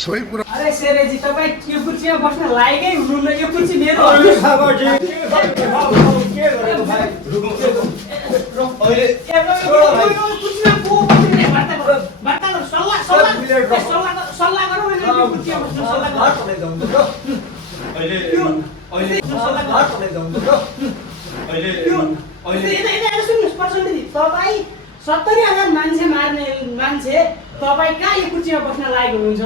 सोही कुरा। अरे सेरेजी तपाईँ यो कुर्सीमा बस्न लायकै हुनुहुन्न। यो कुर्सी मेरो हो। अहिले कुर्सीमा को बस्ने वार्ता गरौँ सल्लाह गरौँ भने यो कुर्सीमा बस्नु सल्लाह गरौँ। सुन्नुहोस् प्रचण्डजी, तपाईँ 70,000 मान्छे मार्ने मान्छे तपाईँ कहाँ यो कुर्सीमा बस्न लायक हुनुहुन्छ?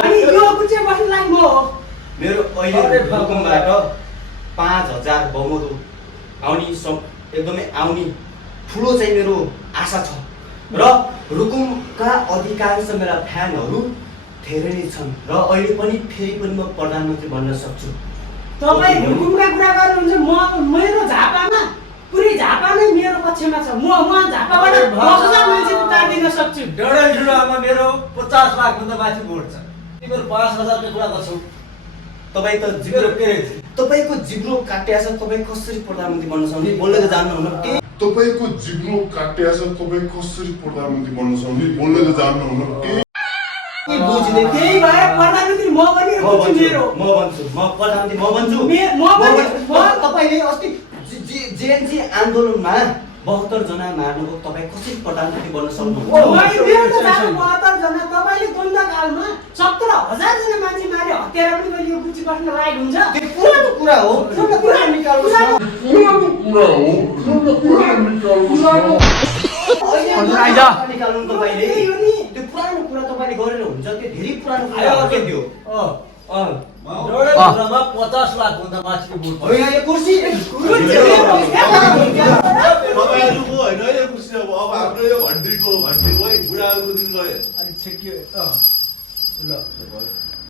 अनि यो कुर्सीमा बस्न लायक म हो। मेरो अहिले रुकुमबाट 5,000 बहुमत आउने एकदमै आउने ठुलो चाहिँ मेरो आशा छ र रुकुमका अधिकांश मेरा फ्यानहरू धेरै नै छन् र अहिले पनि फेरि पनि म प्रधानमन्त्री बन्न सक्छु। तपाईँ हुकुमका कुरा गर्नुहुन्छ। मेरो झापामा पुरै झापा नै मेरो पक्षमा छ। म झापाबाट 10,000 मान्छे उतारिदिन सक्छु। डडेलधुरामा मेरो 50 लाख भन्दा माथि भोट छ। तिम्रो 5,000 को कुरा गर्छौ। तपाईँ त जिब्रो तपाईँको जिब्रो काटिया छ। तपाईँ कसरी प्रधानमन्त्री बन्न सक्नुहुन्छ? बोल्न त जान्नुहुन्न के? तपाईँको जिब्रो काटिया छ। तपाईँ कसरी प्रधानमन्त्री बन्न सक्नुहुन्छ? बोल्न त जान्नुहुन्न के? बुझ्ने त्यही भएर प्रधानमन्त्री म पनि मेरो म भन्छु म प्रधानमन्त्री म भन्छु। तपाईँले अस्ति जेएनजी आन्दोलनमा 72 जना मार्नुभयो। तपाईँ कसरी प्रधानमन्त्री बन्न सक्नुहुन्छ? 72 जना। तपाईँले द्वन्द्वकालमा 17,000 जना मान्छे मारे, हत्यारा पनि गरी यो कुर्सी बस्न लायक हुन्छ? त्यो पुरानो कुरा हो। पुरानो कुरा निकाल्नुहोस् न। निकाल्नु तपाईँले त्यो पुरानो कुरा तपाईँले गरेर हुन्छ। त्यो धेरै पुरानो कुरा हो के त्यो? डडेलधुरामा 50 लाख भन्दा माथिको भोट छ। होइन यो कुर्सी तपाईँहरूको होइन यो कुर्सी अब हाम्रो यो घन्टीको है बुढाहरूको दिन गयो। अनि छेकियो ल